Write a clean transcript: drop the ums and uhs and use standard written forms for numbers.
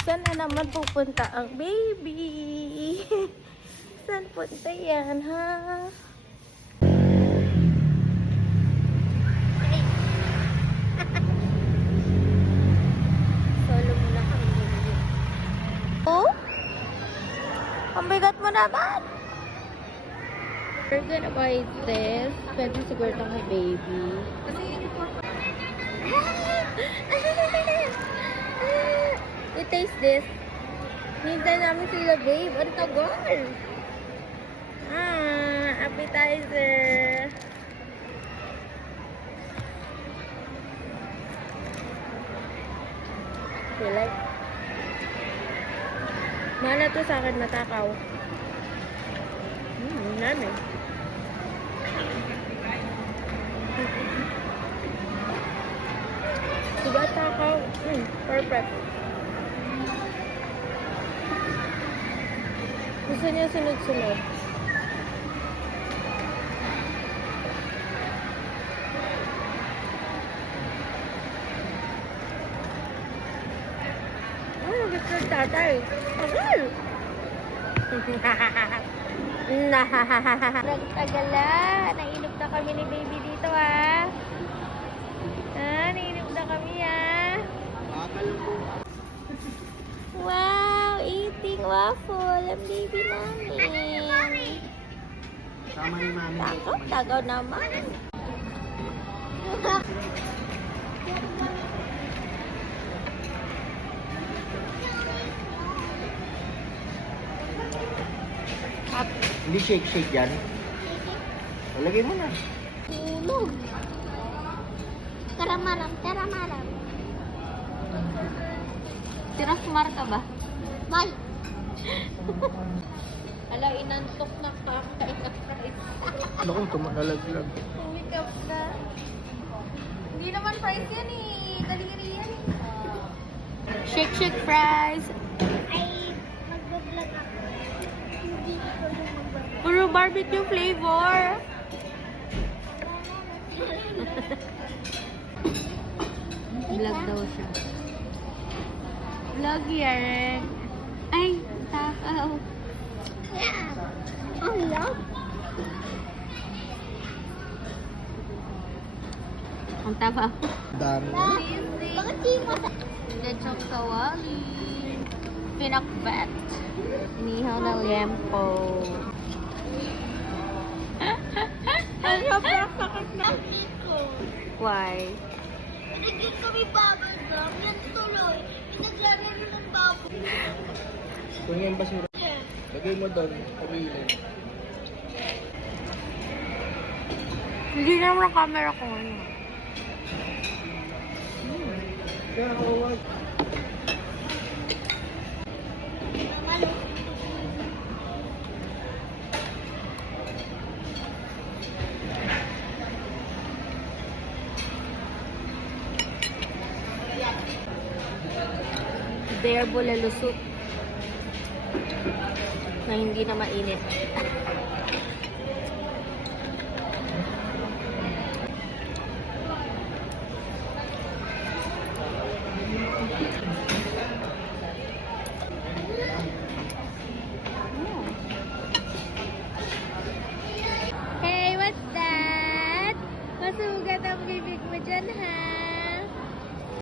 Saan na naman pupunta ang baby? Saan punta yan, ha? Solo muna kami. Oh? Ang bigat mo naman! We're gonna buy this. Pwede siguro ito kay baby. You taste this. Hintay namin sila, babe. Ano ka, girl? Appetizer. You like? Mana to sa akin matakaw. Namin. Diba takaw? Perfect. Gusto niya sunod-sunod. Gusto ng tatay. Tagal! Nagtagala. Nainom na kami ni baby dito, ah. Nainom na kami, ah. Wow! Eating waffle. Ang baby namin. Sama ni mami. Tagaw naman. Hindi shake yan. Lagay mo na. Tulog. Karamaram. Tirasmar ka ba? May. Hala, inantok na kakain na fries. Naku, tumakalaglag. Tumikap na. Hindi naman fries yan eh. Daliri yan eh. Shake fries. Ay, mag-vlog ako. Hindi ko yung mag-vlog. Puro barbecue flavor. Vlog daw siya. Vlog yan. Ay, takaw. Yeah. Ang love. Ang taba. Dami. Bakit di mo sa... Lechong kawali. Pinakbat. Inihaw na liempo. Ang napakakak na. Dito. Why? Naging kami bubble gum. Yan tuloy. Pinaglalaro ng bubble. Kung yung basura. Lagay mo doon. Pagilin. Hindi naman ang camera ko ano. Kaya kawag. There, bulalusok. Na hindi na mainit.